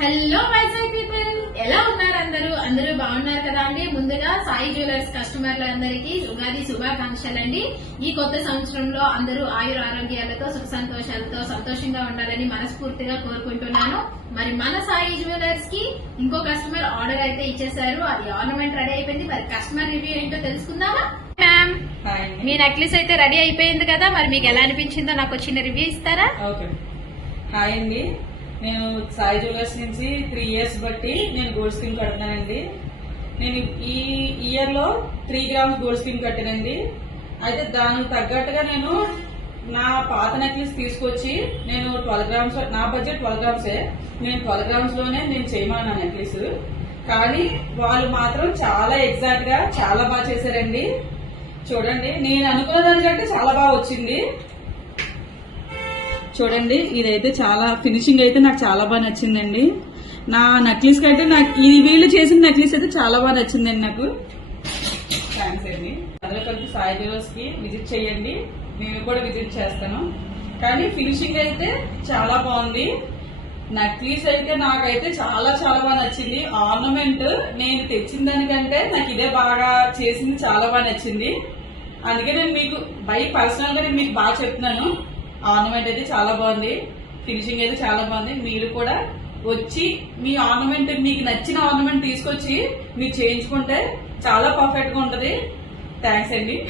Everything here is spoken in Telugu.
హలో వైజాగ్ పీపుల్, ఎలా ఉన్నారు? అందరూ బాగున్నారు కదా అండి. ముందుగా సాయి జ్యువెలర్స్ కస్టమర్లందరికీ ఉగాది శుభాకాంక్షలు అండి. ఈ కొత్త సంవత్సరంలో అందరూ ఆయుర ఆరోగ్యాలతో సుఖ సంతోషాలతో సంతోషంగా ఉండాలని మనస్ఫూర్తిగా కోరుకుంటున్నాను. మరి మన సాయి జ్యువెలర్స్ కి ఇంకో కస్టమర్ ఆర్డర్ అయితే ఇచ్చేసారు. అది ఆర్నమెంట్ రెడీ అయిపోయింది. మరి కస్టమర్ రివ్యూ ఏంటో తెలుసుకుందామా? మ్యామ్, మీ నెక్లెస్ అయితే రెడీ అయిపోయింది కదా, మరి మీకు ఎలా అనిపించిందో నాకు చిన్న రివ్యూ ఇస్తారా? ఓకే. హాయ్ అండి, నేను సాయి జ్యువెలర్స్ నుంచి 3 years బట్టి నేను గోల్డ్ స్కీమ్ కడుతున్నానండి. నేను ఈ ఇయర్ లో 3 grams గోల్డ్ స్కీమ్ కట్టానండి. అయితే దానికి తగ్గట్టుగా నేను నా పాత నెక్లెస్ తీసుకొచ్చి నేను 12 grams, నా బడ్జెట్ 12 grams, నేను 12 grams లోనే నేను చేయమన్నా నెక్లెస్. కానీ వాళ్ళు మాత్రం చాలా ఎగ్జాక్ట్ గా చాలా బాగా చేశారండి. చూడండి, నేను అనుకున్న దానికంటే చాలా బాగా వచ్చింది. చూడండి, ఇదైతే చాలా ఫినిషింగ్ అయితే నాకు చాలా బాగా నచ్చిందండి. నా నెక్లెస్ కంటే నాకు ఈ వీళ్ళు చేసిన నెక్లెస్ అయితే చాలా బాగా నచ్చిందండి నాకు. థ్యాంక్స్ అండి. అందరూ కలిపి సాయి జ్యువెలర్స్ కి విజిట్ చేయండి, మేము కూడా విజిట్ చేస్తాను. కానీ ఫినిషింగ్ అయితే చాలా బాగుంది. నెక్లెస్ అయితే నాకైతే చాలా చాలా బాగా నచ్చింది. ఆర్నమెంట్ నేను తెచ్చిన దానికంటే నాకు ఇదే బాగా చేసింది, చాలా బాగా నచ్చింది. అందుకే నేను మీకు పర్సనల్ గా నేను మీకు బాగా చెప్తున్నాను. ఆర్నమెంట్ అయితే చాలా బాగుంది, ఫినిషింగ్ అయితే చాలా బాగుంది. మీరు కూడా వచ్చి మీ ఆర్నమెంట్, మీకు నచ్చిన ఆర్నమెంట్ తీసుకొచ్చి మీరు చేయించుకుంటే చాలా పర్ఫెక్ట్ గా ఉంటది. థ్యాంక్స్ అండి.